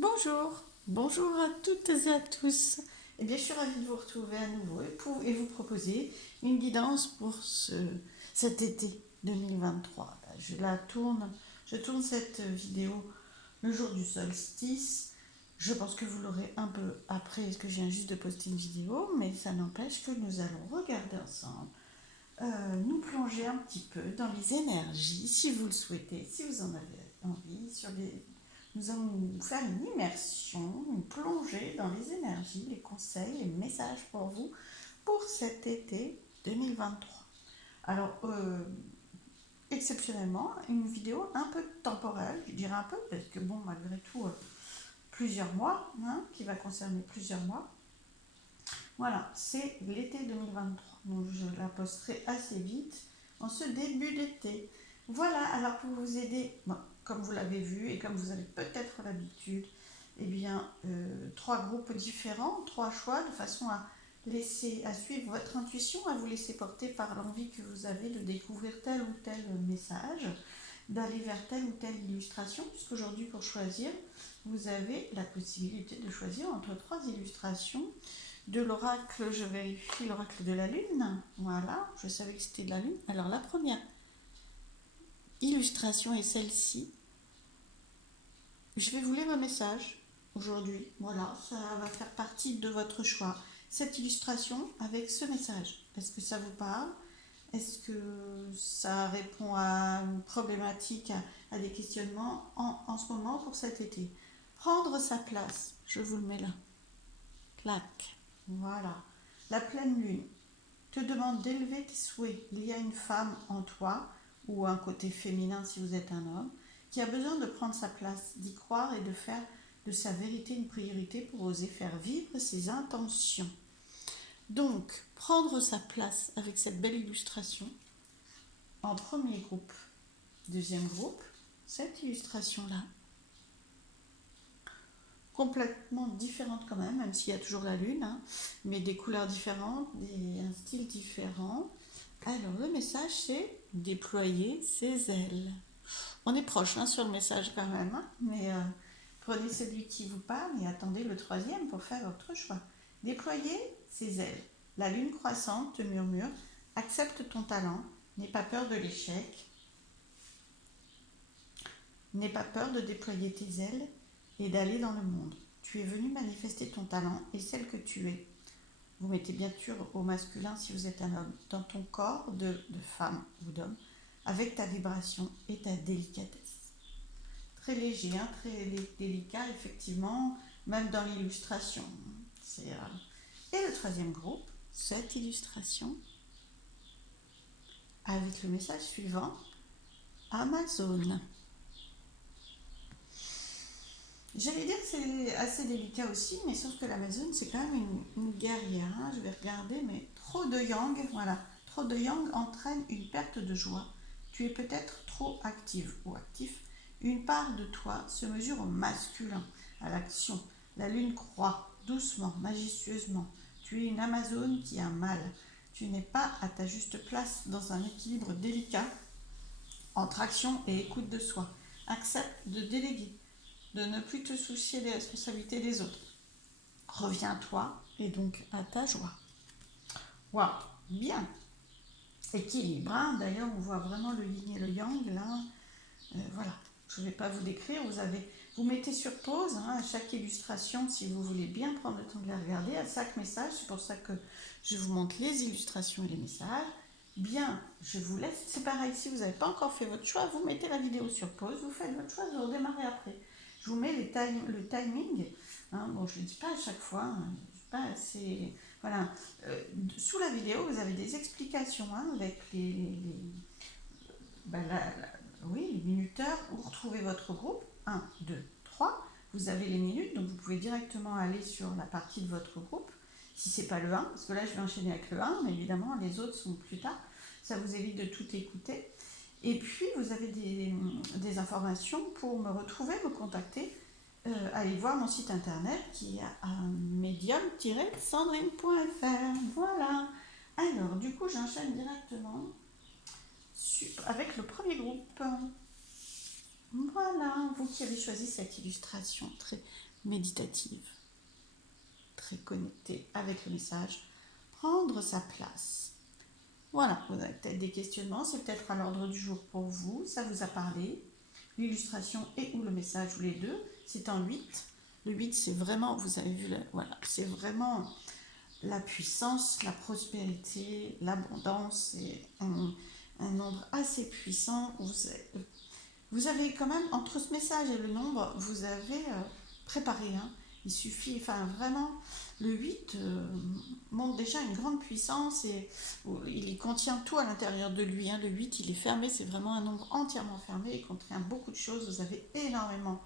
Bonjour, bonjour à toutes et à tous. Eh bien, je suis ravie de vous retrouver à nouveau et vous proposer une guidance pour cet été 2023. Je tourne cette vidéo le jour du solstice. Je pense que vous l'aurez un peu après, parce que je viens juste de poster une vidéo, mais ça n'empêche que nous allons regarder ensemble, nous plonger un petit peu dans les énergies, si vous le souhaitez, si vous en avez envie, nous allons faire une immersion, une plongée dans les énergies, les conseils, les messages pour vous pour cet été 2023. Alors, exceptionnellement, une vidéo un peu temporelle, je dirais un peu, parce que bon, malgré tout, plusieurs mois, hein, qui va concerner plusieurs mois. Voilà, c'est l'été 2023, donc je la posterai assez vite en ce début d'été. Voilà, alors pour vous aider, bon, comme vous l'avez vu et comme vous avez peut-être l'habitude, eh bien, trois groupes différents, trois choix, de façon à suivre votre intuition, à vous laisser porter par l'envie que vous avez de découvrir tel ou tel message, d'aller vers telle ou telle illustration, puisqu'aujourd'hui, pour choisir, vous avez la possibilité de choisir entre trois illustrations de l'oracle. Je vérifie l'oracle de la lune. Voilà, je savais que c'était de la lune. Alors la première illustration est celle-ci. Je vais vous lire un message aujourd'hui. Voilà, ça va faire partie de votre choix. Cette illustration avec ce message. Est-ce que ça vous parle? Est-ce que ça répond à une problématique, à des questionnements en ce moment pour cet été? Prendre sa place. Je vous le mets là. Clac. Voilà. La pleine lune te demande d'élever tes souhaits. Il y a une femme en toi, ou un côté féminin si vous êtes un homme, qui a besoin de prendre sa place, d'y croire et de faire de sa vérité une priorité pour oser faire vivre ses intentions. Donc, prendre sa place avec cette belle illustration en premier groupe. Deuxième groupe, cette illustration-là, complètement différente quand même s'il y a toujours la lune, hein, mais des couleurs différentes, un style différent. Alors le message c'est déployer ses ailes. On est proche hein, sur le message quand même, hein, mais prenez celui qui vous parle et attendez le troisième pour faire votre choix. Déployer ses ailes. La lune croissante te murmure, accepte ton talent, n'aie pas peur de l'échec, n'aie pas peur de déployer tes ailes et d'aller dans le monde. Tu es venu manifester ton talent et celle que tu es. Vous mettez bien sûr au masculin si vous êtes un homme, dans ton corps de femme ou d'homme, avec ta vibration et ta délicatesse. Très léger, hein, très délicat, effectivement, même dans l'illustration. Et le troisième groupe, cette illustration, avec le message suivant, Amazon. J'allais dire que c'est assez délicat aussi, mais sauf que l'Amazon, c'est quand même une guerrière. Hein. Je vais regarder, mais trop de yang, voilà. Trop de yang entraîne une perte de joie. Tu es peut-être trop active ou actif. Une part de toi se mesure au masculin, à l'action. La lune croît, doucement, majestueusement. Tu es une Amazone qui a mal. Tu n'es pas à ta juste place dans un équilibre délicat entre action et écoute de soi. Accepte de déléguer, de ne plus te soucier des responsabilités des autres. Reviens à toi et donc à ta joie. Waouh, bien. Équilibre, hein. D'ailleurs, on voit vraiment le yin et le yang là. Voilà, je ne vais pas vous décrire. Vous mettez sur pause hein, à chaque illustration si vous voulez bien prendre le temps de les regarder. À chaque message, c'est pour ça que je vous montre les illustrations et les messages. Bien, je vous laisse. C'est pareil, si vous n'avez pas encore fait votre choix, vous mettez la vidéo sur pause, vous faites votre choix, vous redémarrez après. Je vous mets le timing. Hein, bon, je ne le dis pas à chaque fois. Hein, voilà. Sous la vidéo, vous avez des explications hein, avec ben, oui, les minuteurs où retrouvez votre groupe. 1, 2, 3. Vous avez les minutes, donc vous pouvez directement aller sur la partie de votre groupe. Si c'est pas le 1, parce que là je vais enchaîner avec le 1, mais évidemment les autres sont plus tard. Ça vous évite de tout écouter. Et puis vous avez des informations pour me retrouver, me contacter. Allez voir mon site internet qui est à medium-sandrine.fr. Voilà. Alors, du coup, j'enchaîne directement avec le premier groupe. Voilà, vous qui avez choisi cette illustration très méditative, très connectée avec le message, prendre sa place. Voilà, vous avez peut-être des questionnements, c'est peut-être à l'ordre du jour pour vous, ça vous a parlé. L'illustration et ou le message, ou les deux, c'est en 8. Le 8, c'est vraiment, vous avez vu, voilà, c'est vraiment la puissance, la prospérité, l'abondance, c'est un nombre assez puissant. Vous avez quand même, entre ce message et le nombre, vous avez préparé. Hein. Il suffit, enfin vraiment, le 8 montre déjà une grande puissance et il contient tout à l'intérieur de lui. Hein. Le 8, il est fermé, c'est vraiment un nombre entièrement fermé, il contient beaucoup de choses. Vous avez énormément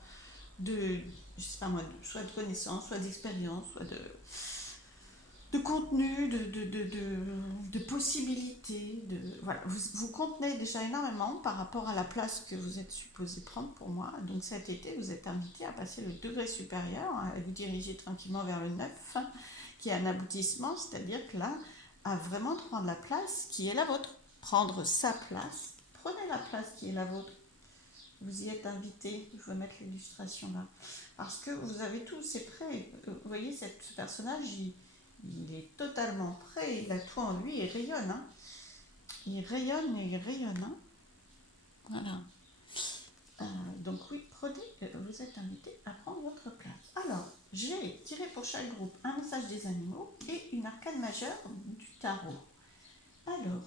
de, je sais pas moi, soit de connaissances, soit d'expérience, soit de contenu, de possibilités. Voilà. Vous contenez déjà énormément par rapport à la place que vous êtes supposé prendre pour moi. Donc cet été, vous êtes invité à passer le degré supérieur, à vous diriger tranquillement vers le 9, qui est un aboutissement, c'est-à-dire que là, à vraiment prendre la place qui est la vôtre. Prendre sa place, prenez la place qui est la vôtre. Vous y êtes invité, je vais mettre l'illustration là. Parce que vous avez tout, c'est prêt. Vous voyez, ce personnage, il est totalement prêt, il a tout en lui, il rayonne. Hein. Il rayonne et il rayonne. Hein. Voilà. Donc oui, prenez, vous êtes invité à prendre votre place. Alors, j'ai tiré pour chaque groupe un message des animaux et une arcane majeure du tarot. Alors,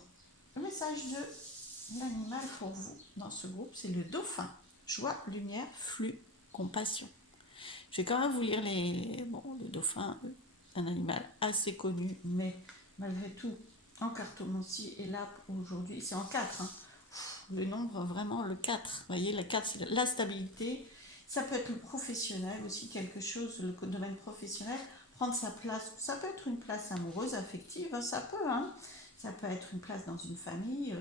le message de l'animal pour vous dans ce groupe, c'est le dauphin. Joie, lumière, flux, compassion. Je vais quand même vous lire le dauphin, un animal assez connu, mais malgré tout, en cartomancie, et là aujourd'hui, c'est en 4. Hein. Le nombre, vraiment, le 4. Vous voyez, le 4, c'est la stabilité. Ça peut être le professionnel aussi, quelque chose, le domaine professionnel, prendre sa place. Ça peut être une place amoureuse, affective, ça peut, hein. Ça peut être une place dans une famille,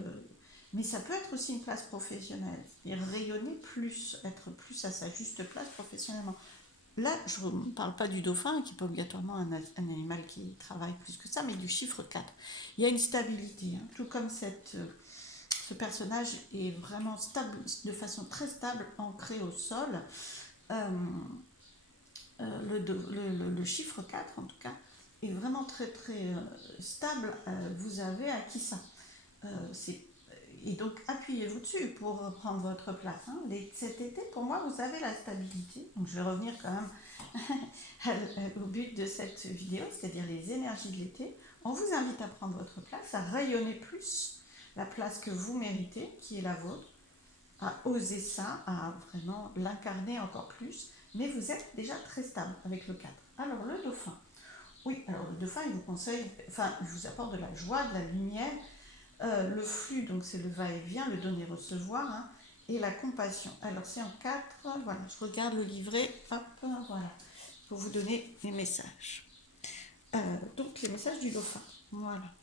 mais ça peut être aussi une place professionnelle. Et rayonner plus, être plus à sa juste place professionnellement. Là, je ne parle pas du dauphin, qui n'est pas obligatoirement un animal qui travaille plus que ça, mais du chiffre 4. Il y a une stabilité, hein, tout comme ce personnage est vraiment stable, de façon très stable, ancré au sol. Le chiffre 4, en tout cas, est vraiment très très stable. Vous avez acquis ça. Et donc, appuyez-vous dessus pour prendre votre place. Hein. Cet été, pour moi, vous avez la stabilité. Donc, je vais revenir quand même au but de cette vidéo, c'est-à-dire les énergies de l'été. On vous invite à prendre votre place, à rayonner plus la place que vous méritez, qui est la vôtre, à oser ça, à vraiment l'incarner encore plus. Mais vous êtes déjà très stable avec le 4. Alors, le dauphin. Oui, alors le dauphin, il vous conseille, enfin, il vous apporte de la joie, de la lumière. Le flux, donc c'est le va-et-vient, le donner-recevoir, hein, et la compassion. Alors c'est en 4, voilà, je regarde le livret, hop, voilà, pour vous donner les messages. Donc les messages du dauphin, voilà.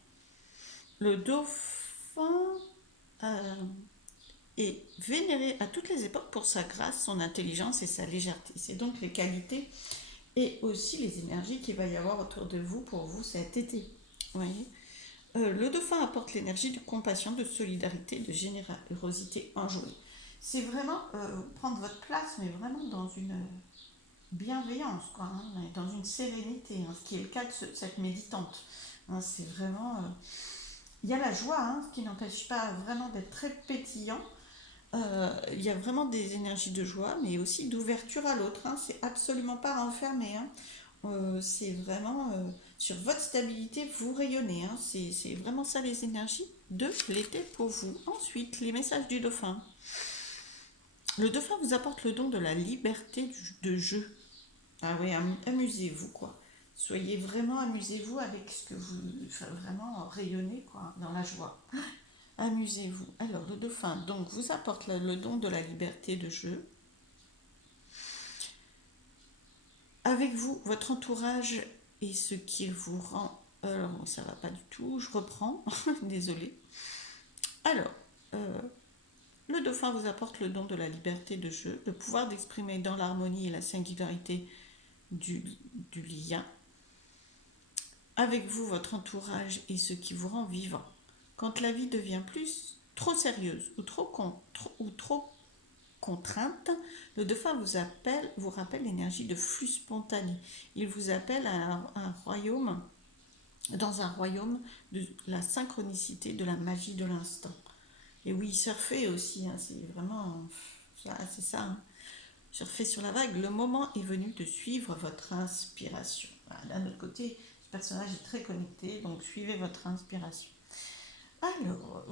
Le dauphin est vénéré à toutes les époques pour sa grâce, son intelligence et sa légèreté. C'est donc les qualités et aussi les énergies qu'il va y avoir autour de vous pour vous cet été. Vous voyez, le dauphin apporte l'énergie de compassion, de solidarité, de générosité enjouée. C'est vraiment prendre votre place, mais vraiment dans une bienveillance, quoi, hein, dans une sérénité, hein, ce qui est le cas de cette méditante. Hein, c'est vraiment... il y a la joie, hein, ce qui n'empêche pas vraiment d'être très pétillant. Il y a vraiment des énergies de joie, mais aussi d'ouverture à l'autre. Hein, c'est absolument pas renfermé. Hein. C'est vraiment sur votre stabilité, vous rayonnez. Hein. C'est vraiment ça les énergies de l'été pour vous. Ensuite, les messages du dauphin. Le dauphin vous apporte le don de la liberté de jeu. Ah oui, amusez-vous quoi. Soyez vraiment, amusez-vous avec ce que vous, enfin, vraiment rayonnez quoi, dans la joie. Amusez-vous. Alors le dauphin donc vous apporte le don de la liberté de jeu. Avec vous, votre entourage et ce qui vous rend... Alors, ça va pas du tout, je reprends, désolée. Alors, le dauphin vous apporte le don de la liberté de jeu, le pouvoir d'exprimer dans l'harmonie et la singularité du lien. Avec vous, votre entourage et ce qui vous rend vivant. Quand la vie devient trop sérieuse ou trop contrainte, le dauphin vous rappelle l'énergie de flux spontané. Il vous appelle à un royaume, dans un royaume de la synchronicité, de la magie de l'instant. Et oui, surfer aussi, hein, c'est vraiment, c'est ça, hein. Surfer sur la vague, le moment est venu de suivre votre inspiration. Voilà, d'un autre côté, ce personnage est très connecté, donc suivez votre inspiration. Alors,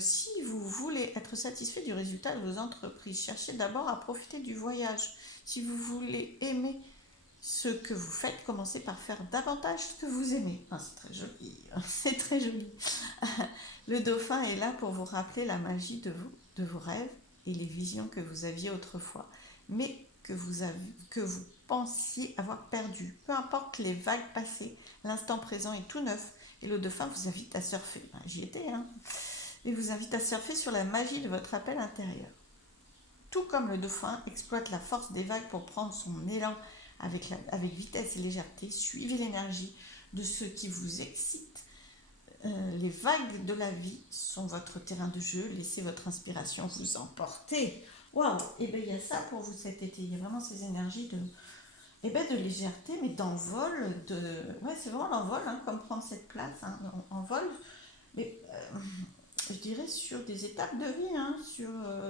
si vous voulez être satisfait du résultat de vos entreprises, cherchez d'abord à profiter du voyage. Si vous voulez aimer ce que vous faites, commencez par faire davantage ce que vous aimez. Ah, c'est très joli, c'est très joli. Le dauphin est là pour vous rappeler la magie de vos rêves et les visions que vous aviez autrefois, mais que vous pensiez avoir perdu. Peu importe les vagues passées, l'instant présent est tout neuf et le dauphin vous invite à surfer. Ben, j'y étais, hein. Et vous invite à surfer sur la magie de votre appel intérieur. Tout comme le dauphin exploite la force des vagues pour prendre son élan avec vitesse et légèreté, suivez l'énergie de ce qui vous excite. Les vagues de la vie sont votre terrain de jeu, laissez votre inspiration vous emporter. Waouh. Et bien il y a ça pour vous cet été, il y a vraiment ces énergies de légèreté, mais d'envol, ouais, c'est vraiment l'envol, hein, comme prendre cette place, hein, en vol, mais je dirais sur des étapes de vie, hein,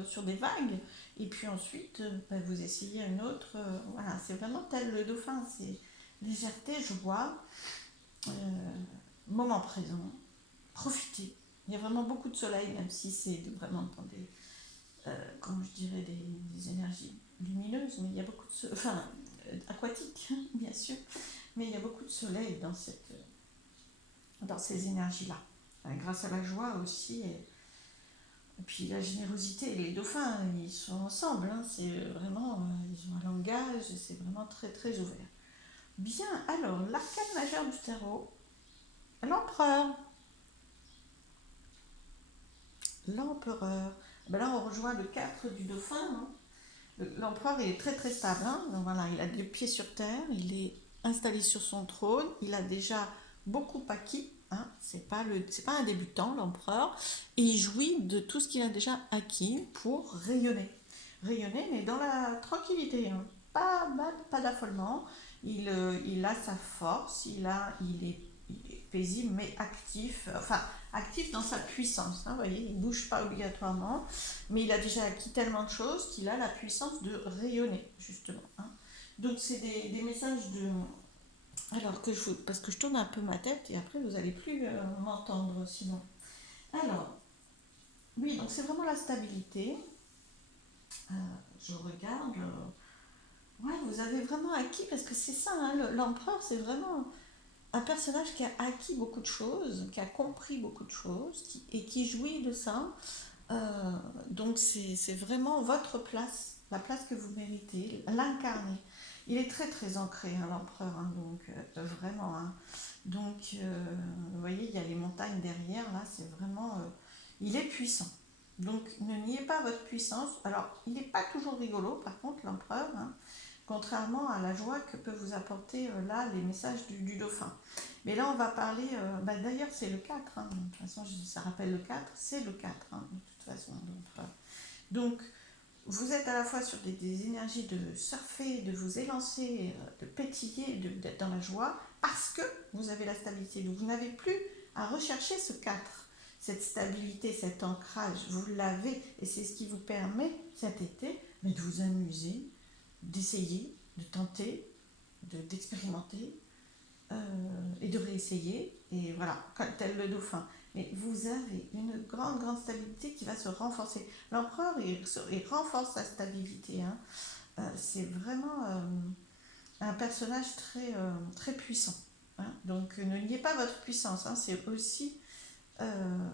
sur des vagues, et puis ensuite, vous essayez une autre, voilà, c'est vraiment tel le dauphin, c'est légèreté, joie, euh, moment présent, profiter. Il y a vraiment beaucoup de soleil, même si c'est vraiment dans des, comme je dirais, des énergies lumineuses, mais il y a beaucoup de enfin, aquatiques, bien sûr, mais il y a beaucoup de soleil dans ces énergies-là. Grâce à la joie aussi, et puis la générosité. Les dauphins, ils sont ensemble, hein, c'est vraiment, ils ont un langage, c'est vraiment très très ouvert. Bien, alors, l'arcane majeur du tarot, l'empereur. L'empereur. Ben là, on rejoint le 4 du dauphin, hein. L'empereur il est très très stable, hein. Donc voilà, il a les pieds sur terre, il est installé sur son trône, il a déjà beaucoup acquis, hein. C'est pas un débutant, l'empereur, et il jouit de tout ce qu'il a déjà acquis pour rayonner. Rayonner, mais dans la tranquillité, hein. Pas d'affolement. Il a sa force, il est paisible, mais actif, enfin actif dans sa puissance, hein, vous voyez, il ne bouge pas obligatoirement, mais il a déjà acquis tellement de choses qu'il a la puissance de rayonner, justement, hein. Donc c'est des messages de... Alors parce que je tourne un peu ma tête et après vous n'allez plus m'entendre sinon. Alors, oui, donc c'est vraiment la stabilité. Euh, je regarde... ouais, vous avez vraiment acquis, parce que c'est ça, hein, l'empereur, c'est vraiment un personnage qui a acquis beaucoup de choses, qui a compris beaucoup de choses et qui jouit de ça. Euh, donc c'est vraiment votre place, la place que vous méritez, l'incarner. Il est très très ancré, hein, l'empereur, hein, donc vraiment, hein. Donc vous voyez, il y a les montagnes derrière, là, c'est vraiment... il est puissant. Donc ne niez pas votre puissance. Alors, il n'est pas toujours rigolo, par contre, l'empereur, hein, contrairement à la joie que peut vous apporter là les messages du dauphin. Mais là, on va parler, d'ailleurs, c'est le 4, hein, de toute façon, ça rappelle le 4, c'est le 4, hein, de toute façon. Donc, vous êtes à la fois sur des énergies de surfer, de vous élancer, de pétiller, d'être dans la joie, parce que vous avez la stabilité. Donc, vous n'avez plus à rechercher ce 4, cette stabilité, cet ancrage. Vous l'avez, et c'est ce qui vous permet, cet été, de vous amuser, d'essayer, de tenter, d'expérimenter, et de réessayer, et voilà, tel le dauphin. Mais vous avez une grande, grande stabilité qui va se renforcer. L'empereur, il renforce sa stabilité, hein. C'est vraiment un personnage très, très puissant, hein. Donc ne niez pas votre puissance, hein. Euh,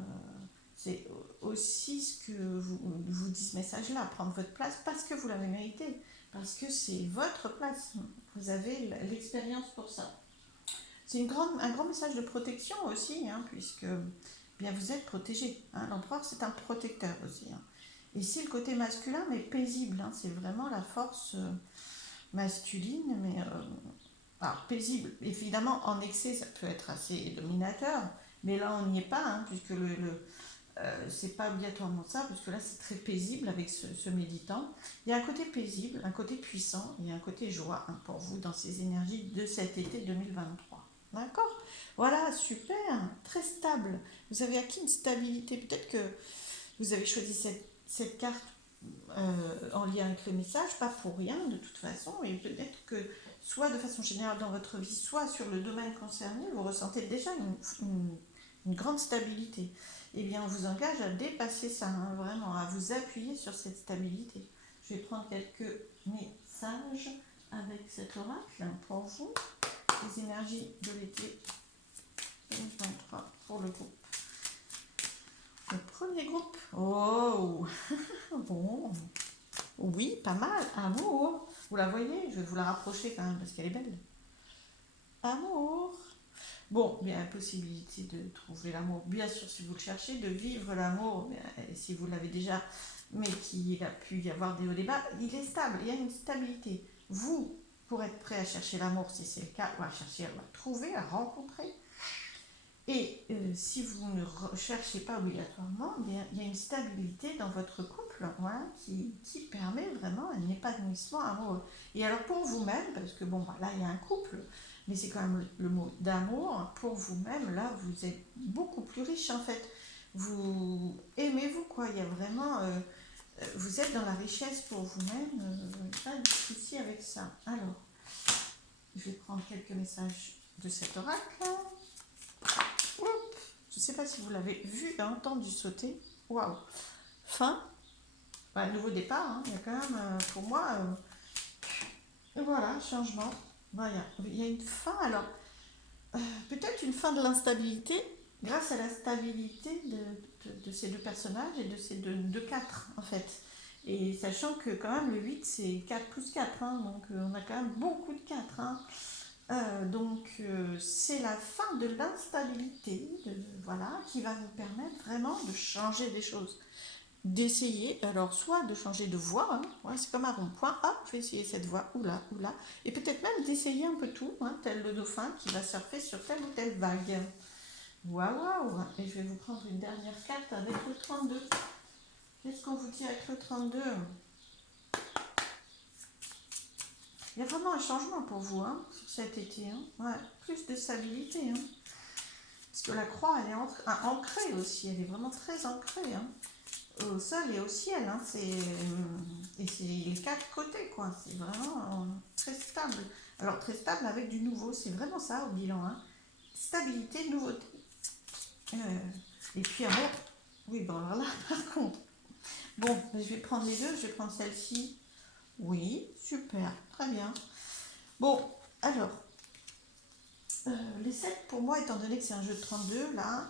c'est aussi ce que vous dit ce message-là, prendre votre place parce que vous l'avez mérité, parce que c'est votre place. Vous avez l'expérience pour ça. C'est un grand message de protection aussi, hein, puisque bien vous êtes protégé, hein. L'empereur, c'est un protecteur aussi, hein. Ici, le côté masculin, mais paisible, hein, c'est vraiment la force masculine, mais alors, paisible. Évidemment, en excès, ça peut être assez dominateur, mais là, on n'y est pas, hein, puisque C'est pas obligatoirement ça, parce que là c'est très paisible avec ce méditant. Il y a un côté paisible, un côté puissant et un côté joie hein, pour vous dans ces énergies de cet été 2023. D'accord? Voilà, super, très stable. Vous avez acquis une stabilité. Peut-être que vous avez choisi cette carte en lien avec le message, pas pour rien de toute façon, et peut-être que soit de façon générale dans votre vie, soit sur le domaine concerné, vous ressentez déjà une grande stabilité. Eh bien, on vous engage à dépasser ça, hein, vraiment, à vous appuyer sur cette stabilité. Je vais prendre quelques messages avec cet oracle pour vous, les énergies de l'été 2023 pour le groupe. Le premier groupe, oh, bon, oui, pas mal, amour. Vous la voyez, je vais vous la rapprocher quand même parce qu'elle est belle. Amour. Bon, il y a la possibilité de trouver l'amour, bien sûr, si vous le cherchez, de vivre l'amour, si vous l'avez déjà, mais qu'il a pu y avoir des hauts et des bas, il est stable, il y a une stabilité. Vous, pour être prêt à chercher l'amour, si c'est le cas, ou à chercher, à trouver, à rencontrer, et si vous ne recherchez pas obligatoirement, il y a une stabilité dans votre couple voilà, qui permet vraiment un épanouissement amoureux. Et alors pour vous-même, parce que bon, là il y a un couple, mais c'est quand même le mot d'amour, pour vous-même, là vous êtes beaucoup plus riche en fait. Vous aimez-vous quoi, il y a vraiment... vous êtes dans la richesse pour vous-même, pas de souci avec ça. Alors, je vais prendre quelques messages de cet oracle. Je ne sais pas si vous l'avez vu et entendu sauter. Waouh! Fin. Nouveau départ. Hein. Il y a quand même, pour moi, voilà, changement. Voilà. Il y a une fin. Alors, peut-être une fin de l'instabilité grâce à la stabilité de ces deux personnages et de ces deux 4 en fait. Et sachant que quand même le 8 c'est 4 plus 4, hein, donc on a quand même beaucoup de 4. Hein. C'est la fin de l'instabilité, voilà, qui va vous permettre vraiment de changer des choses, d'essayer, alors soit de changer de voie, hein, ouais, c'est comme un rond-point, hop, je vais essayer cette voie, ou là, et peut-être même d'essayer un peu tout, hein, tel le dauphin qui va surfer sur telle ou telle vague. Waouh, waouh. Et je vais vous prendre une dernière carte avec le 32. Qu'est-ce qu'on vous dit avec le 32? Il y a vraiment un changement pour vous hein, sur cet été. Hein. Ouais, plus de stabilité. Hein. Parce que la croix, elle est ancrée aussi. Elle est vraiment très ancrée. Hein. Au sol et au ciel. Hein. Et c'est les 4 côtés. Quoi. C'est vraiment très stable. Alors, très stable avec du nouveau. C'est vraiment ça au bilan. Hein. Stabilité, nouveauté. Et puis, amour. Oui, bon, alors là, par contre. Bon, je vais prendre les deux. Je vais prendre celle-ci. Oui, super. Très bien. Bon, alors, les 7 pour moi, étant donné que c'est un jeu de 32, là,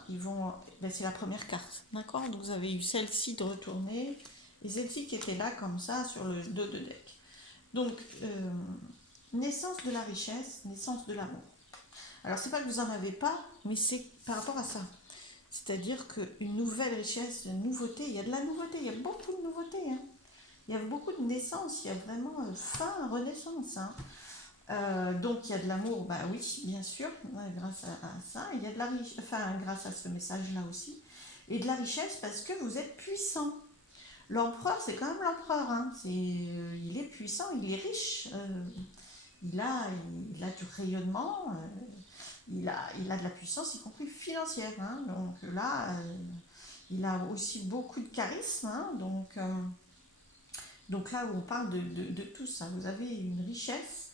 c'est la première carte, d'accord? Donc vous avez eu celle-ci de retourner, et celle-ci qui était là, comme ça, sur le dos de deck. Donc, naissance de la richesse, naissance de l'amour. Alors, c'est pas que vous en avez pas, mais c'est par rapport à ça. C'est-à-dire qu'une nouvelle richesse, une nouveauté, il y a de la nouveauté, il y a beaucoup de nouveautés, hein. Il y a beaucoup de naissances, il y a vraiment fin, renaissance, hein. Donc il y a de l'amour, bah oui, bien sûr, grâce à ça. Il y a de la richesse, enfin grâce à ce message-là aussi. Et de la richesse parce que vous êtes puissant. L'empereur, c'est quand même l'empereur. Hein. Il est puissant, il est riche. Il a du rayonnement. Il a de la puissance, y compris financière. Hein. Donc là, il a aussi beaucoup de charisme. Hein. Donc là où on parle de tout ça, vous avez une richesse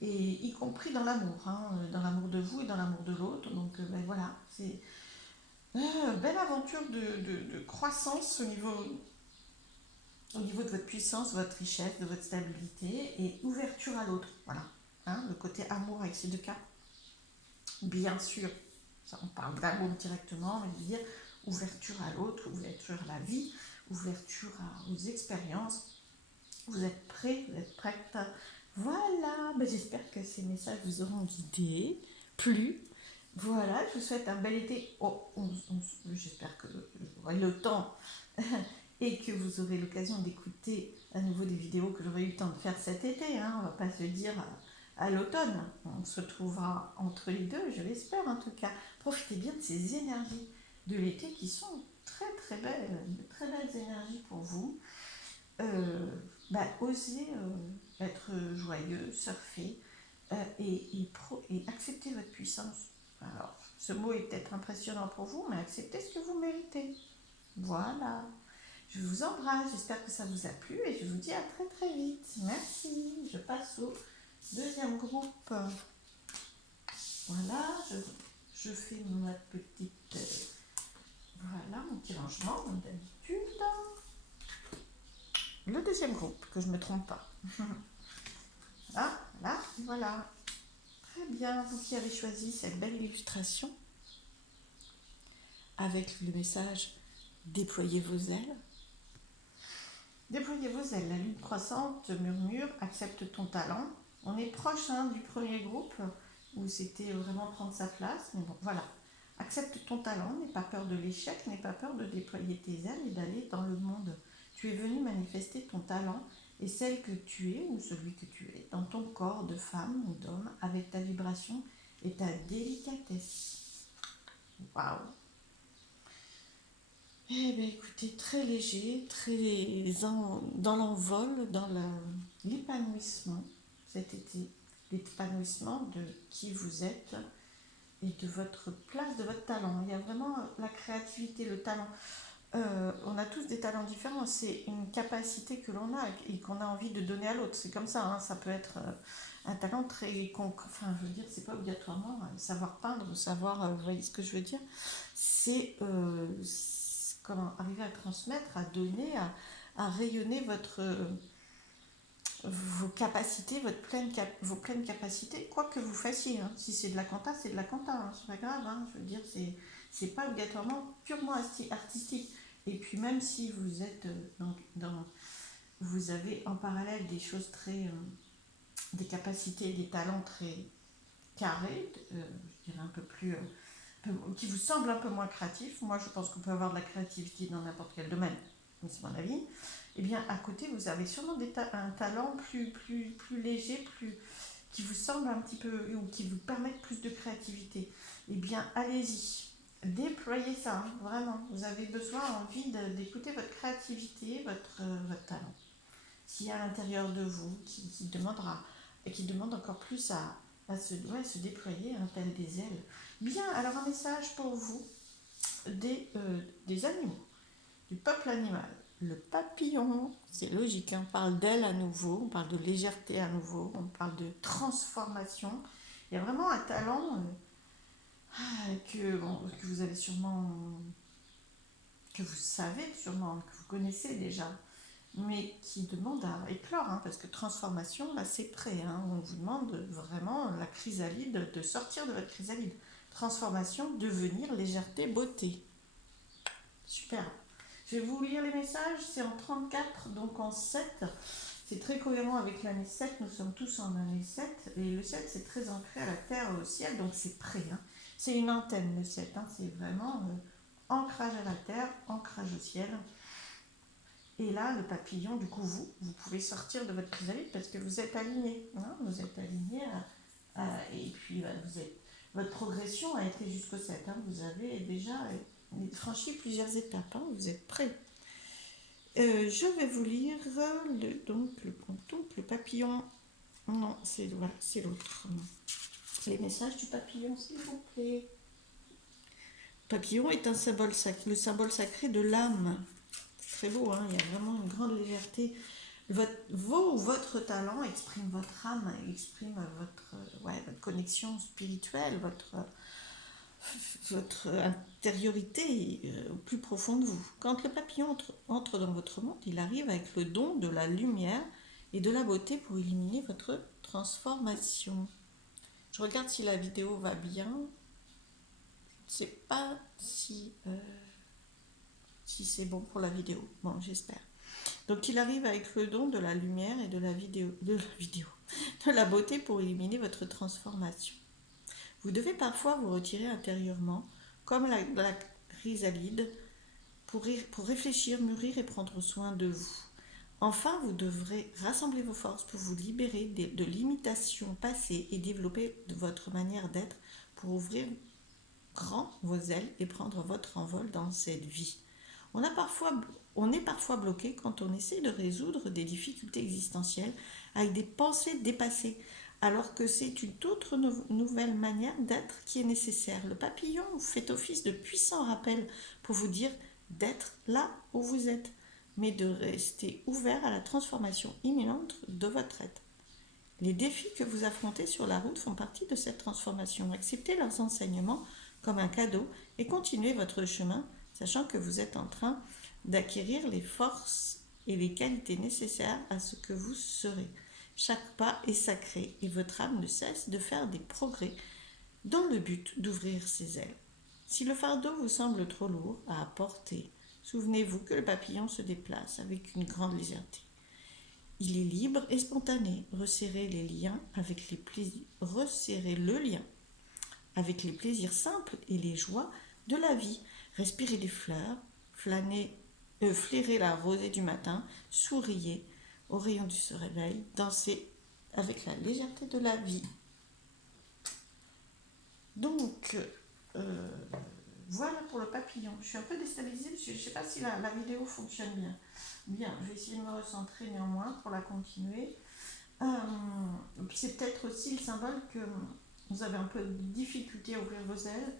et y compris dans l'amour, hein, dans l'amour de vous et dans l'amour de l'autre. Donc ben voilà, c'est belle aventure de croissance au niveau de votre puissance, de votre richesse, de votre stabilité et ouverture à l'autre. Voilà, hein, le côté amour avec ces deux cas. Bien sûr, ça, on parle d'amour directement, mais je veux dire ouverture à l'autre, ouverture à la vie, ouverture aux expériences. Vous êtes prêts, vous êtes prête. Voilà, ben, j'espère que ces messages vous auront guidé, plu. Voilà, je vous souhaite un bel été. Oh, j'espère que vous aurez le temps et que vous aurez l'occasion d'écouter à nouveau des vidéos que j'aurai eu le temps de faire cet été. Hein. On ne va pas se dire à l'automne. On se trouvera entre les deux, je l'espère en tout cas. Profitez bien de ces énergies de l'été qui sont très belles, de très belles énergies pour vous. Osez être joyeux, surfer et accepter votre puissance. Alors, ce mot est peut-être impressionnant pour vous, mais acceptez ce que vous méritez. Voilà. Je vous embrasse, j'espère que ça vous a plu et je vous dis à très très vite. Merci. Je passe au deuxième groupe. Voilà, je fais ma petite... voilà, mon petit rangement comme d'habitude. Le deuxième groupe, que je ne me trompe pas. Ah, là, voilà. Très bien, vous qui avez choisi cette belle illustration avec le message « Déployez vos ailes ». Déployez vos ailes, la lune croissante murmure « Accepte ton talent ». On est proche du premier groupe où c'était vraiment prendre sa place, mais bon, voilà. Accepte ton talent, n'aie pas peur de l'échec, n'aie pas peur de déployer tes ailes et d'aller dans le monde. Tu es venu manifester ton talent et celle que tu es ou celui que tu es dans ton corps de femme ou d'homme avec ta vibration et ta délicatesse. Waouh! Eh bien écoutez, très léger, dans l'envol, dans l'épanouissement cet été, l'épanouissement de qui vous êtes et de votre place, de votre talent. Il y a vraiment la créativité, le talent. On a tous des talents différents, c'est une capacité que l'on a et qu'on a envie de donner à l'autre. C'est comme ça, hein. Ça peut être un talent très concret. Enfin, je veux dire, c'est pas obligatoirement savoir peindre, savoir, vous voyez ce que je veux dire. C'est comment arriver à transmettre, à donner, à rayonner vos capacités, vos pleines capacités, quoi que vous fassiez. Hein. Si c'est de la compta, c'est de la compta, hein. C'est pas grave. Hein. Je veux dire, c'est pas obligatoirement purement artistique. Et puis même si vous êtes vous avez en parallèle des choses des capacités, des talents très carrés, je dirais un peu plus, qui vous semblent un peu moins créatifs. Moi, je pense qu'on peut avoir de la créativité dans n'importe quel domaine, c'est mon avis. Et bien, à côté, vous avez sûrement un talent plus léger, qui vous semble un petit peu, ou qui vous permet plus de créativité. Eh bien, allez-y. Déployez ça, hein, vraiment. Vous avez envie d'écouter votre créativité, votre talent. S'il y a à l'intérieur de vous qui demande encore plus à se déployer, tel des ailes. Bien, alors un message pour vous des animaux, du peuple animal. Le papillon, c'est logique, hein, on parle d'aile à nouveau, on parle de légèreté à nouveau, on parle de transformation. Il y a vraiment un talent que vous avez sûrement, que vous savez sûrement, que vous connaissez déjà, mais qui demande à éclore, hein, parce que transformation, là c'est prêt, hein, on vous demande vraiment la chrysalide, de sortir de votre chrysalide. Transformation, devenir, légèreté, beauté. Super. Je vais vous lire les messages, c'est en 34, donc en 7. C'est très cohérent avec l'année 7, nous sommes tous en année 7, et le 7 c'est très ancré à la terre et au ciel, donc c'est prêt. Hein. C'est une antenne le 7, hein, c'est vraiment ancrage à la terre, ancrage au ciel. Et là, le papillon, du coup, vous pouvez sortir de votre chrysalide parce que vous êtes aligné. Hein, vous êtes aligné et puis votre progression a été jusqu'au 7. Hein, vous avez déjà franchi plusieurs étapes. Hein, vous êtes prêts. Je vais vous lire le papillon. Non, c'est l'autre. Les messages du papillon, s'il vous plaît. Le papillon est un symbole sacré, le symbole sacré de l'âme. Très beau, hein, il y a vraiment une grande légèreté. Votre talent exprime votre âme, exprime votre connexion spirituelle, votre intériorité au plus profond de vous. Quand le papillon entre dans votre monde, il arrive avec le don de la lumière et de la beauté pour éliminer votre transformation. Je regarde si la vidéo va bien. Je ne sais pas si c'est bon pour la vidéo. Bon, j'espère. Donc il arrive avec le don de la lumière et de la beauté pour éliminer votre transformation. Vous devez parfois vous retirer intérieurement, comme la chrysalide, pour réfléchir, mûrir et prendre soin de vous. Enfin, vous devrez rassembler vos forces pour vous libérer de limitations passées et développer votre manière d'être pour ouvrir grand vos ailes et prendre votre envol dans cette vie. On est parfois bloqué quand on essaie de résoudre des difficultés existentielles avec des pensées dépassées, alors que c'est une autre nouvelle manière d'être qui est nécessaire. Le papillon fait office de puissant rappel pour vous dire d'être là où vous êtes, mais de rester ouvert à la transformation imminente de votre être. Les défis que vous affrontez sur la route font partie de cette transformation. Acceptez leurs enseignements comme un cadeau et continuez votre chemin, sachant que vous êtes en train d'acquérir les forces et les qualités nécessaires à ce que vous serez. Chaque pas est sacré et votre âme ne cesse de faire des progrès dans le but d'ouvrir ses ailes. Si le fardeau vous semble trop lourd à porter, souvenez-vous que le papillon se déplace avec une grande légèreté. Il est libre et spontané. Resserrez le lien avec les plaisirs simples et les joies de la vie. Respirez les fleurs, flairez la rosée du matin, souriez au rayon du soleil, dansez avec la légèreté de la vie. Donc, voilà pour le papillon. Je suis un peu déstabilisée parce que je ne sais pas si la vidéo fonctionne bien. Bien, je vais essayer de me recentrer néanmoins pour la continuer. Puis c'est peut-être aussi le symbole que vous avez un peu de difficulté à ouvrir vos ailes,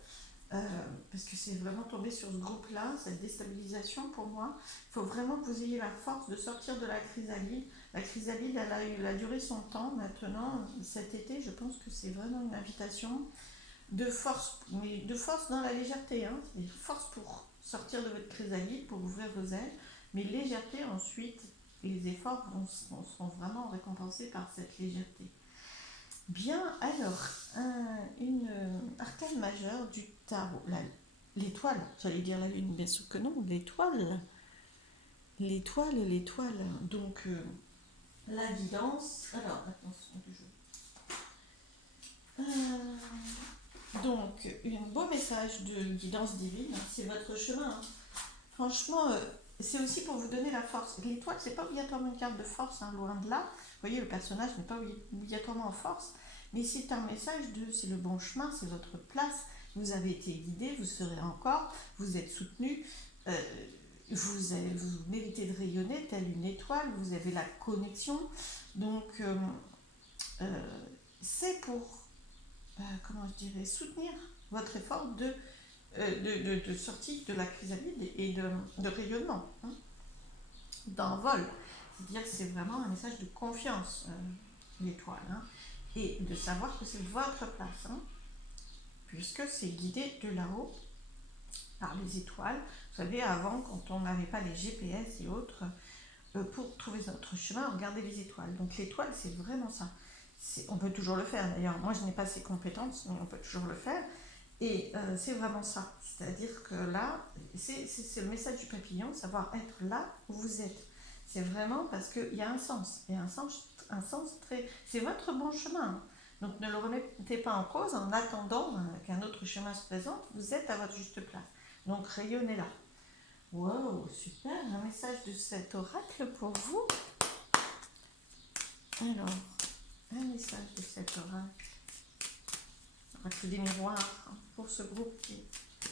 parce que c'est vraiment tombé sur ce groupe-là, cette déstabilisation pour moi. Il faut vraiment que vous ayez la force de sortir de la chrysalide. La chrysalide, elle a duré son temps. Maintenant, cet été, je pense que c'est vraiment une invitation de force, mais de force dans la légèreté, hein. C'est force pour sortir de votre chrysalide, pour ouvrir vos ailes, mais légèreté ensuite, les efforts seront vraiment récompensés par cette légèreté. Bien, alors, une arcane majeure du tarot, l'étoile, j'allais dire la lune, bien sûr que non, l'étoile, donc la guidance, alors, attention du jeu. Donc, un beau message de guidance divine, c'est votre chemin. Hein. Franchement, c'est aussi pour vous donner la force. L'étoile, c'est pas obligatoirement une carte de force, hein, loin de là. Vous voyez, le personnage n'est pas obligatoirement en force, mais c'est un message c'est le bon chemin, c'est votre place. Vous avez été guidé, vous serez encore, vous êtes soutenu, vous méritez de rayonner telle une étoile, vous avez la connexion. Donc, c'est pour soutenir votre effort de sortie de la chrysalide et de rayonnement, hein, d'envol. C'est-à-dire que c'est vraiment un message de confiance, l'étoile, hein, et de savoir que c'est votre place, hein, puisque c'est guidé de là-haut par les étoiles. Vous savez, avant, quand on n'avait pas les GPS et autres, pour trouver notre chemin, on regardait les étoiles. Donc l'étoile, c'est vraiment ça. On peut toujours le faire d'ailleurs. Moi, je n'ai pas ces compétences, mais on peut toujours le faire. Et c'est vraiment ça. C'est-à-dire que là, c'est le message du papillon, savoir être là où vous êtes. C'est vraiment parce qu'il y a un sens. Il y a un sens très... C'est votre bon chemin. Donc ne le remettez pas en cause en attendant qu'un autre chemin se présente. Vous êtes à votre juste place. Donc rayonnez là. Wow, super. Un message de cet oracle pour vous. Alors, un message de cet oracle. Oracle des miroirs, pour ce groupe qui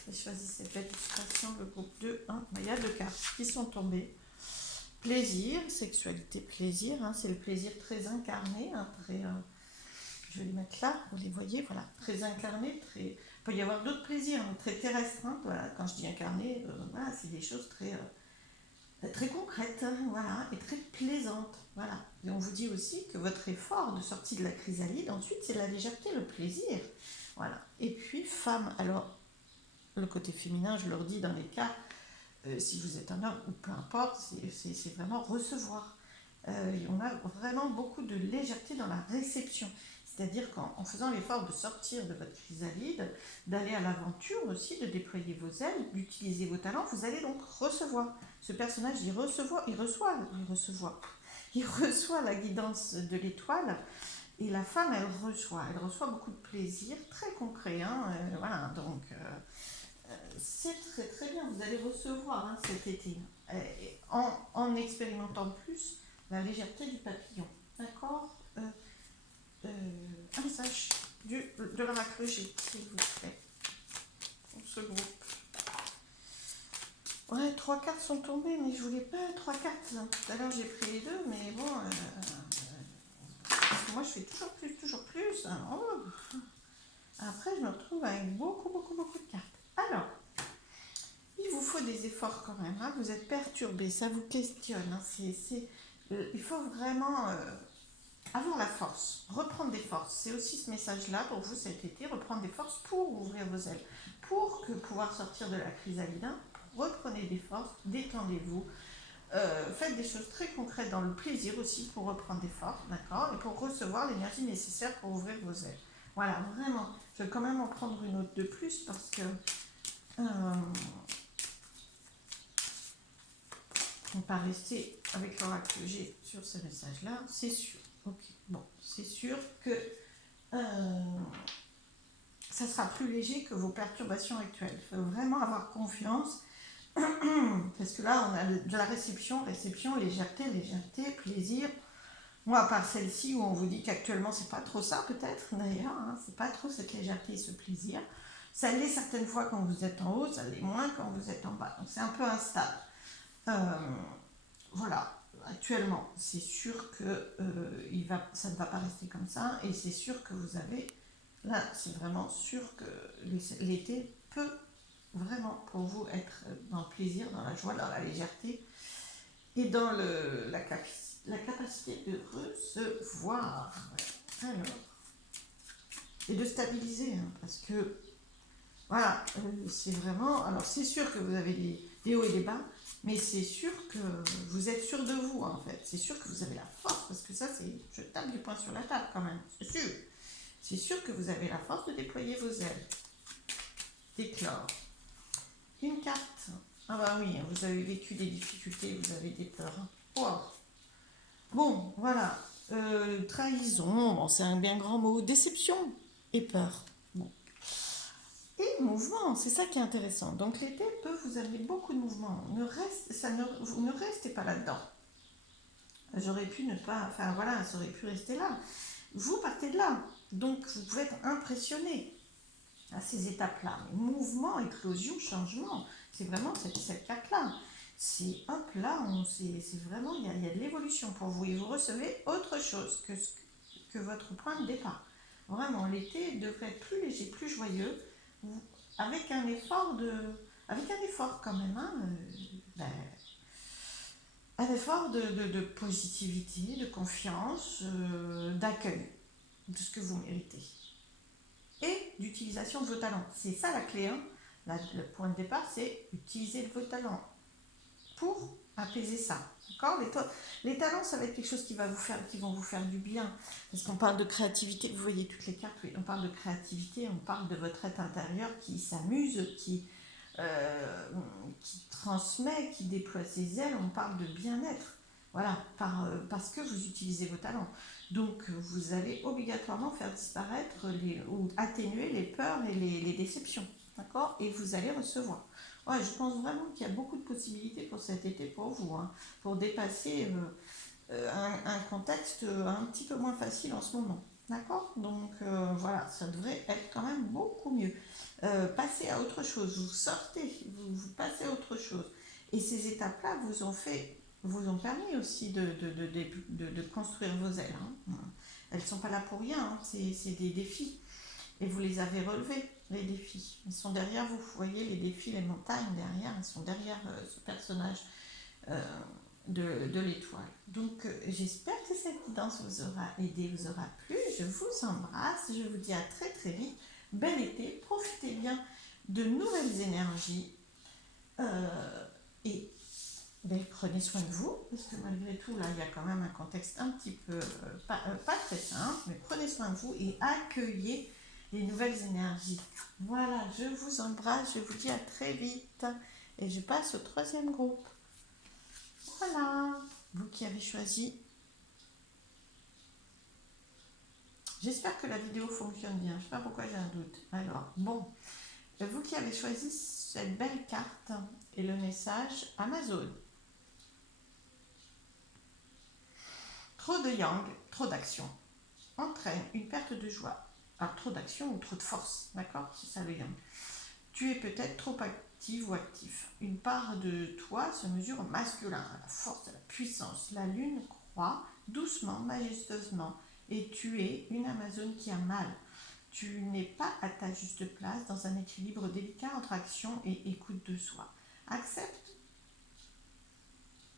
a choisi cette belle illustration, le groupe 2, 1. Il y a 2 cartes qui sont tombées. Plaisir, sexualité, plaisir, hein, c'est le plaisir très incarné, hein, très, je vais les mettre là, vous les voyez, voilà, très incarné, très... Il peut y avoir d'autres plaisirs, mais très terrestres, hein, voilà, quand je dis incarné, voilà, c'est des choses très concrètes, hein, voilà, et très plaisantes, voilà. Et on vous dit aussi que votre effort de sortie de la chrysalide, ensuite, c'est la légèreté, le plaisir, voilà. Et puis, femme, alors, le côté féminin, je leur dis dans les cas, si vous êtes un homme ou peu importe, c'est vraiment recevoir. On a vraiment beaucoup de légèreté dans la réception. C'est-à-dire qu'en faisant l'effort de sortir de votre chrysalide, d'aller à l'aventure aussi, de déployer vos ailes, d'utiliser vos talents, vous allez donc recevoir. Ce personnage, il reçoit la guidance de l'étoile. Et la femme, elle reçoit beaucoup de plaisir, très concret, hein, voilà, donc c'est très très bien, vous allez recevoir, hein, cet été, en expérimentant plus la légèreté du papillon, d'accord, un message de l'oracle G, s'il vous plaît, pour ce groupe. Ouais, 3 cartes sont tombées, mais je voulais pas 3 cartes. Tout à l'heure, j'ai pris les deux, mais bon... parce que moi, je fais toujours plus, toujours plus. Hein. Oh. Après, je me retrouve avec beaucoup, beaucoup, beaucoup de cartes. Alors, il vous faut des efforts quand même. Hein. Vous êtes perturbé, ça vous questionne. Hein. Il faut vraiment avoir la force, reprendre des forces. C'est aussi ce message-là pour vous cet été, reprendre des forces pour ouvrir vos ailes, pour pouvoir sortir de la chrysalide. Reprenez des forces, détendez-vous. Faites des choses très concrètes dans le plaisir aussi pour reprendre des forces, d'accord, et pour recevoir l'énergie nécessaire pour ouvrir vos ailes. Voilà, vraiment. Je vais quand même en prendre une autre de plus parce que on ne va pas rester avec l'oracle que j'ai sur ce message-là, c'est sûr. Ok, bon, c'est sûr que ça sera plus léger que vos perturbations actuelles. Il faut vraiment avoir confiance. Parce que là, on a de la réception, légèreté, plaisir. Moi, à part celle-ci où on vous dit qu'actuellement, c'est pas trop ça, peut-être, d'ailleurs, hein, c'est pas trop cette légèreté et ce plaisir. Ça l'est certaines fois quand vous êtes en haut, ça l'est moins quand vous êtes en bas. Donc, c'est un peu instable. Voilà, actuellement, c'est sûr que ça ne va pas rester comme ça, et c'est sûr que vous avez, là, c'est vraiment sûr que l'été peut vraiment pour vous être dans le plaisir, dans la joie, dans la légèreté et dans la capacité de recevoir. Alors, et de stabiliser, hein, parce que voilà, c'est vraiment. Alors, c'est sûr que vous avez des hauts et des bas, mais c'est sûr que vous êtes sûr de vous, en fait. C'est sûr que vous avez la force, parce que ça, c'est. Je tape du poing sur la table quand même, c'est sûr. C'est sûr que vous avez la force de déployer vos ailes. D'éclore. Une carte. Ah bah oui, vous avez vécu des difficultés, vous avez des peurs. Wow. Bon, voilà. Trahison, bon, c'est un bien grand mot. Déception et peur. Bon. Et mouvement, c'est ça qui est intéressant. Donc l'été peut vous amener beaucoup de mouvements. Vous ne restez pas là-dedans. J'aurais pu ne pas... Enfin voilà, ça aurait pu rester là. Vous partez de là. Donc vous pouvez être impressionné à ces étapes-là. Mouvement, éclosion, changement, c'est vraiment cette carte-là. C'est hop là, c'est vraiment, il y a de l'évolution pour vous et vous recevez autre chose que votre point de départ. Vraiment, l'été devrait être plus léger, plus joyeux, avec un effort quand même, hein, un effort de positivité, de confiance, d'accueil de ce que vous méritez et d'utilisation de vos talents. C'est ça la clé. Hein. Le point de départ, c'est utiliser vos talents pour apaiser ça. D'accord. Les talents, ça va être quelque chose qui vont vous faire du bien. Parce qu'on parle de créativité, vous voyez toutes les cartes, oui, on parle de créativité, on parle de votre être intérieur qui s'amuse, qui transmet, qui déploie ses ailes, on parle de bien-être. Voilà, parce que vous utilisez vos talents. Donc, vous allez obligatoirement faire disparaître ou atténuer les peurs et les déceptions. D'accord. Et vous allez recevoir. Ouais, je pense vraiment qu'il y a beaucoup de possibilités pour cet été pour vous, hein, pour dépasser un contexte un petit peu moins facile en ce moment. D'accord. Donc, voilà, ça devrait être quand même beaucoup mieux. Passez à autre chose, vous sortez, vous passez à autre chose. Et ces étapes-là vous ont permis aussi de construire vos ailes. Hein. Elles ne sont pas là pour rien, hein. C'est des défis. Et vous les avez relevés, les défis. Ils sont derrière vous. Vous voyez les défis, les montagnes derrière, elles sont derrière ce personnage de l'étoile. Donc j'espère que cette guidance vous aura aidé, vous aura plu. Je vous embrasse, je vous dis à très très vite. Bel été, profitez bien de nouvelles énergies et prenez soin de vous, parce que malgré tout, là, il y a quand même un contexte un petit peu pas très simple, mais prenez soin de vous et accueillez les nouvelles énergies. Voilà, je vous embrasse, je vous dis à très vite et je passe au troisième groupe. Voilà, vous qui avez choisi. J'espère que la vidéo fonctionne bien, je ne sais pas pourquoi j'ai un doute. Alors, bon, vous qui avez choisi cette belle carte et le message Amazon. Trop de yang, trop d'action, entraîne une perte de joie. Alors trop d'action ou trop de force, d'accord. C'est ça le yang. Tu es peut-être trop active ou actif. Une part de toi se mesure au masculin, à la force, à la puissance. La lune croît doucement, majestueusement, et tu es une Amazone qui a mal. Tu n'es pas à ta juste place dans un équilibre délicat entre action et écoute de soi. Accepte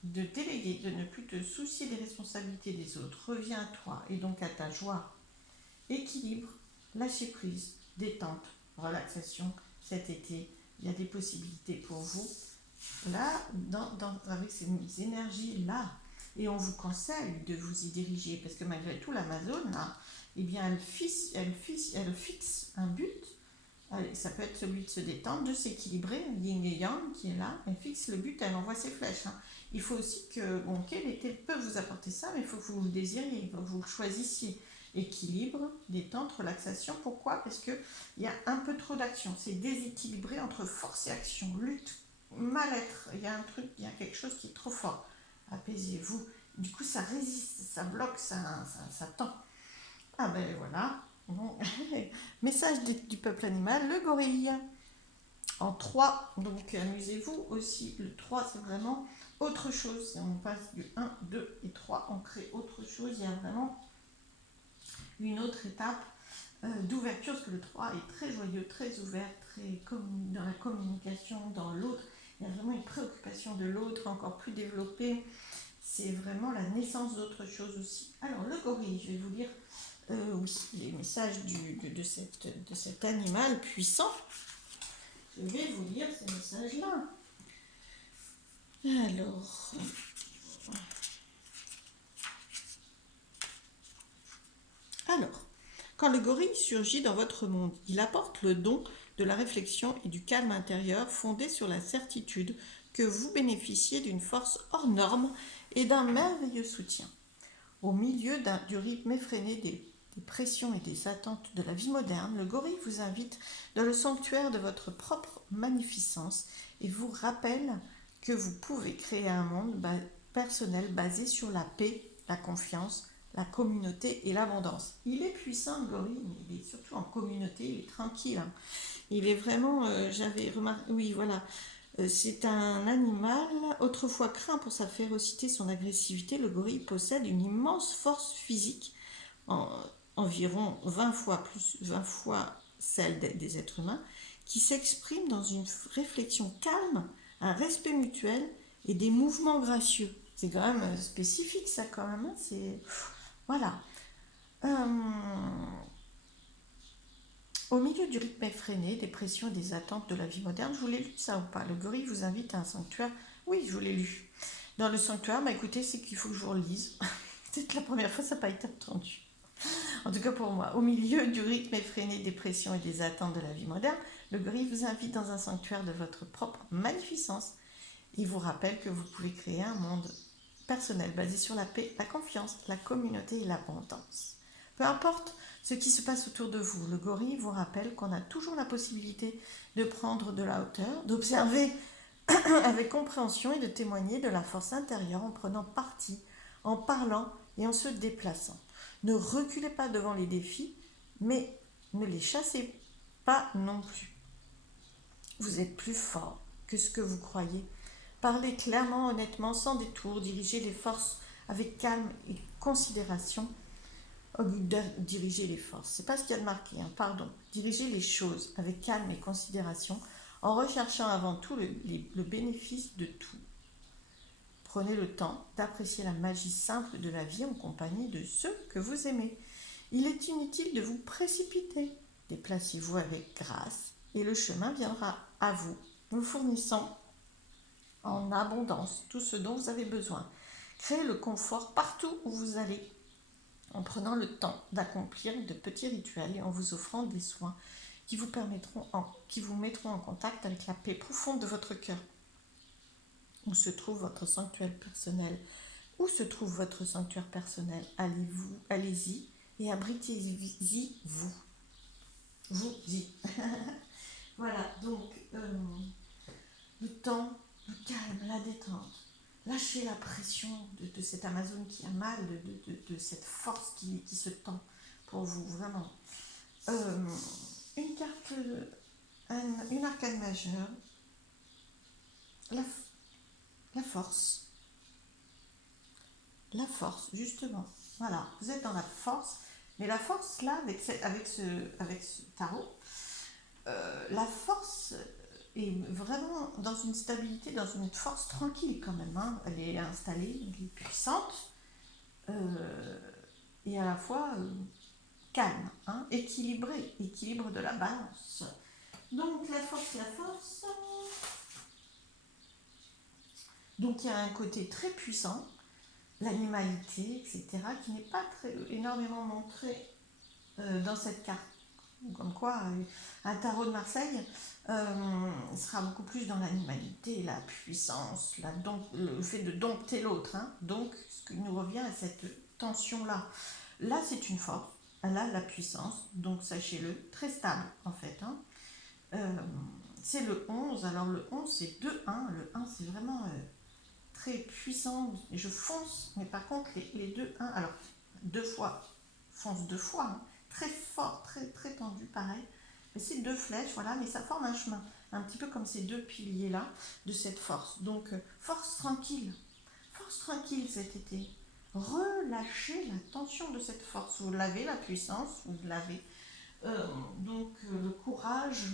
de déléguer, de ne plus te soucier des responsabilités des autres. Reviens à toi et donc à ta joie. Équilibre, lâcher prise, détente, relaxation. Cet été, il y a des possibilités pour vous. Là, avec ces énergies-là, et on vous conseille de vous y diriger, parce que malgré tout, l'Amazone, là, eh bien, elle fixe un but. Ça peut être celui de se détendre, de s'équilibrer, yin et yang qui est là, elle fixe le but, elle envoie ses flèches. Hein. Il faut aussi que, bon, ok, l'été peut vous apporter ça, mais il faut que vous le désiriez, il faut que vous le choisissiez. Équilibre, détente, relaxation. Pourquoi? Parce qu'il y a un peu trop d'action. C'est déséquilibré entre force et action, lutte, mal-être. Il y a un truc, il y a quelque chose qui est trop fort. Apaisez-vous. Du coup, ça résiste, ça bloque, ça tend. Ah ben voilà. Bon. Message du peuple animal, le gorille. En 3, donc amusez-vous aussi. Le 3, c'est vraiment autre chose. Si on passe du 1, 2 et 3, on crée autre chose. Il y a vraiment une autre étape d'ouverture, parce que le 3 est très joyeux, très ouvert, très dans la communication, dans l'autre. Il y a vraiment une préoccupation de l'autre encore plus développée. C'est vraiment la naissance d'autre chose aussi. Alors, le gorille, je vais vous lire oui, les messages de cet animal puissant. Je vais vous lire ces messages-là. Alors, quand le gorille surgit dans votre monde, il apporte le don de la réflexion et du calme intérieur fondé sur la certitude que vous bénéficiez d'une force hors norme et d'un merveilleux soutien. Au milieu du rythme effréné des pressions et des attentes de la vie moderne, le gorille vous invite dans le sanctuaire de votre propre magnificence et vous rappelle que vous pouvez créer un monde personnel basé sur la paix, la confiance, la communauté et l'abondance. Il est puissant, le gorille, mais il est surtout en communauté, il est tranquille. Hein. Il est vraiment, j'avais remarqué, oui voilà, c'est un animal, autrefois craint pour sa férocité, son agressivité, le gorille possède une immense force physique, environ 20 fois celle des êtres humains, qui s'exprime dans une réflexion calme, un respect mutuel et des mouvements gracieux. C'est quand même spécifique ça quand même, hein, c'est... Voilà. Au milieu du rythme effréné, des pressions et des attentes de la vie moderne, je vous l'ai lu ça ou pas? Le gorille vous invite à un sanctuaire. Oui, je vous l'ai lu. Dans le sanctuaire, écoutez, c'est qu'il faut que je vous relise. Peut-être la première fois, ça n'a pas été entendu. En tout cas pour moi, au milieu du rythme effréné des pressions et des attentes de la vie moderne, le gorille vous invite dans un sanctuaire de votre propre magnificence. Il vous rappelle que vous pouvez créer un monde personnel basé sur la paix, la confiance, la communauté et l'abondance. Peu importe ce qui se passe autour de vous, le gorille vous rappelle qu'on a toujours la possibilité de prendre de la hauteur, d'observer avec compréhension et de témoigner de la force intérieure en prenant parti, en parlant et en se déplaçant. Ne reculez pas devant les défis, mais ne les chassez pas non plus. Vous êtes plus fort que ce que vous croyez. Parlez clairement, honnêtement, sans détour, dirigez les forces avec calme et considération. Diriger les forces, c'est pas ce qu'il y a de marqué, hein, pardon. Dirigez les choses avec calme et considération en recherchant avant tout le bénéfice de tout. Prenez le temps d'apprécier la magie simple de la vie en compagnie de ceux que vous aimez. Il est inutile de vous précipiter. Déplacez-vous avec grâce et le chemin viendra à vous, vous fournissant en abondance tout ce dont vous avez besoin. Créez le confort partout où vous allez en prenant le temps d'accomplir de petits rituels et en vous offrant des soins qui vous mettront en contact avec la paix profonde de votre cœur. Où se trouve votre sanctuaire personnel? Où se trouve votre sanctuaire personnel? Allez-y et abritez-y vous. Vous-y. Voilà, donc le temps, le calme, la détente. Lâchez la pression de cette Amazone qui a mal, de cette force qui se tend pour vous, vraiment. Une carte, une arcane majeure, la, la force. La force, justement. Voilà, vous êtes dans la force. Mais la force, là, avec ce tarot, la force est vraiment dans une stabilité, dans une force tranquille quand même, hein. Elle est installée, elle est puissante, euh, et à la fois calme, hein, équilibrée, équilibre de la balance. Donc la force, la force. Donc il y a un côté très puissant, l'animalité, etc., qui n'est pas très, énormément montré dans cette carte. Comme quoi, un tarot de Marseille sera beaucoup plus dans l'animalité, la puissance, le fait de dompter l'autre, hein. Donc, ce qui nous revient à cette tension-là. Là, c'est une force, elle a la puissance, donc sachez-le, très stable en fait, hein. Euh, c'est le 11, alors le 11 c'est 2-1, le 1 c'est vraiment très puissant, et je fonce, mais par contre les 2-1, alors deux fois, fonce deux fois, hein, très fort, très, très tendu, pareil. Mais c'est deux flèches, voilà, mais ça forme un chemin, un petit peu comme ces deux piliers-là de cette force. Donc, force tranquille cet été. Relâchez la tension de cette force. Vous l'avez, la puissance, vous l'avez. Le courage,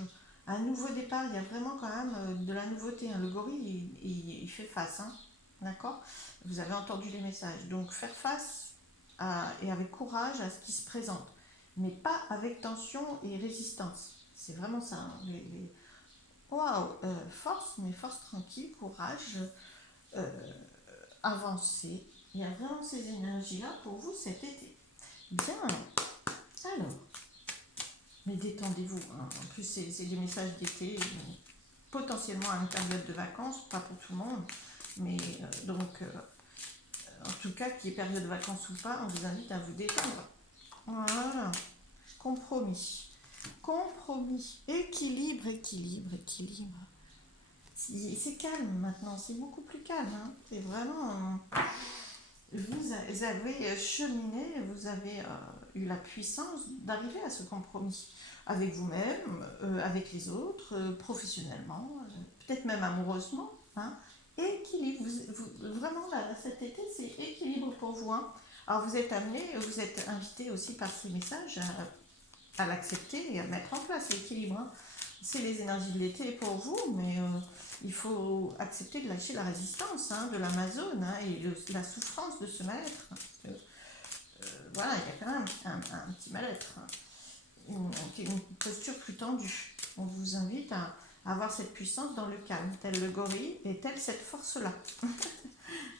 un nouveau départ, il y a vraiment quand même de la nouveauté, hein. Le gorille, il fait face, hein. D'accord. Vous avez entendu les messages. Donc, faire face et avec courage à ce qui se présente, mais pas avec tension et résistance. C'est vraiment ça, hein. Waouh, force, mais force tranquille, courage, euh, avancé. Il y a vraiment ces énergies-là pour vous cet été. Bien, alors, mais détendez-vous, hein. En plus, c'est des messages d'été, potentiellement à une période de vacances, pas pour tout le monde, mais en tout cas, qu'il y ait période de vacances ou pas, on vous invite à vous détendre. Voilà, compromis. Compromis, équilibre, équilibre, équilibre. C'est calme maintenant, c'est beaucoup plus calme, hein. C'est vraiment. Vous avez cheminé, vous avez eu la puissance d'arriver à ce compromis avec vous-même, avec les autres, professionnellement, peut-être même amoureusement, hein. Équilibre, vraiment là, cet été, c'est équilibre pour vous, hein. Alors vous êtes amené, vous êtes invité aussi par ces messages à l'accepter et à mettre en place l'équilibre, hein. C'est les énergies de l'été pour vous, mais il faut accepter de lâcher la résistance, hein, de l'Amazone, hein, et la souffrance de ce mal-être. Parce que, voilà, il y a quand même un petit mal-être, hein, une posture plus tendue. On vous invite à avoir cette puissance dans le calme, tel le gorille et telle cette force-là.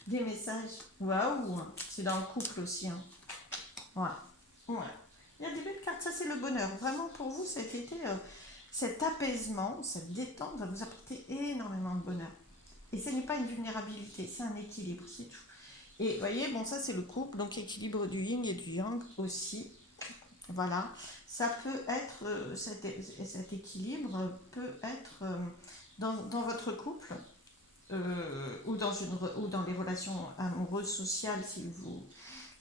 Des messages. Waouh, c'est dans le couple aussi, hein. Voilà. Ouais. Il y a des belles cartes, ça c'est le bonheur. Vraiment pour vous cet été, cet apaisement, cette détente va vous apporter énormément de bonheur. Et ce n'est pas une vulnérabilité, c'est un équilibre, c'est tout. Et vous voyez, bon ça c'est le couple, donc équilibre du yin et du yang aussi. Voilà, ça peut être, cet équilibre peut être dans votre couple ou dans les relations amoureuses, sociales, si vous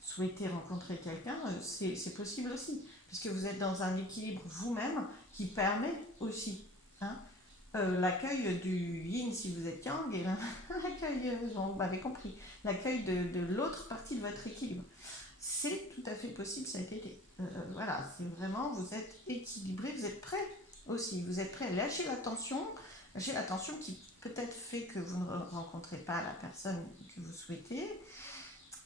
souhaitez rencontrer quelqu'un, c'est possible aussi, puisque vous êtes dans un équilibre vous-même qui permet aussi, hein, l'accueil du yin si vous êtes yang et l'accueil, vous m'avez compris, l'accueil de l'autre partie de votre équilibre. C'est tout à fait possible cet été. Voilà, c'est vraiment, vous êtes équilibré, vous êtes prêt aussi, vous êtes prêt à lâcher la tension qui peut-être fait que vous ne rencontrez pas la personne que vous souhaitez,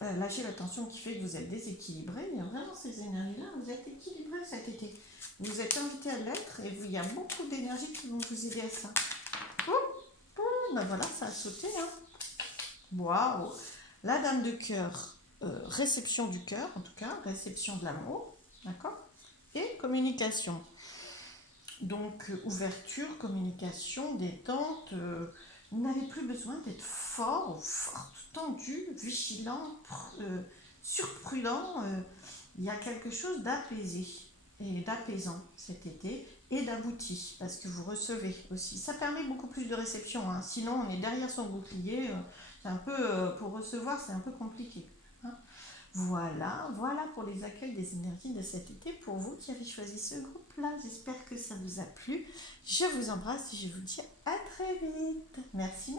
lâcher la tension qui fait que vous êtes déséquilibré. Il y a vraiment ces énergies-là, vous êtes équilibré cet été. Vous êtes invité à l'être et il y a beaucoup d'énergies qui vont vous aider à ça. Ben voilà, ça a sauté, hein. Waouh. La dame de cœur, réception du cœur, en tout cas, réception de l'amour, d'accord. Et communication. Donc, ouverture, communication, détente. Vous n'avez plus besoin d'être fort ou forte, tendu, vigilant, surprudent. Il y a quelque chose d'apaisé et d'apaisant cet été et d'abouti parce que vous recevez aussi. Ça permet beaucoup plus de réception, hein. Sinon, on est derrière son bouclier. C'est un peu, pour recevoir, c'est un peu compliqué, hein. Voilà pour les accueils des énergies de cet été pour vous qui avez choisi ce groupe-là. J'espère que ça vous a plu. Je vous embrasse et je vous dis à très vite. Merci.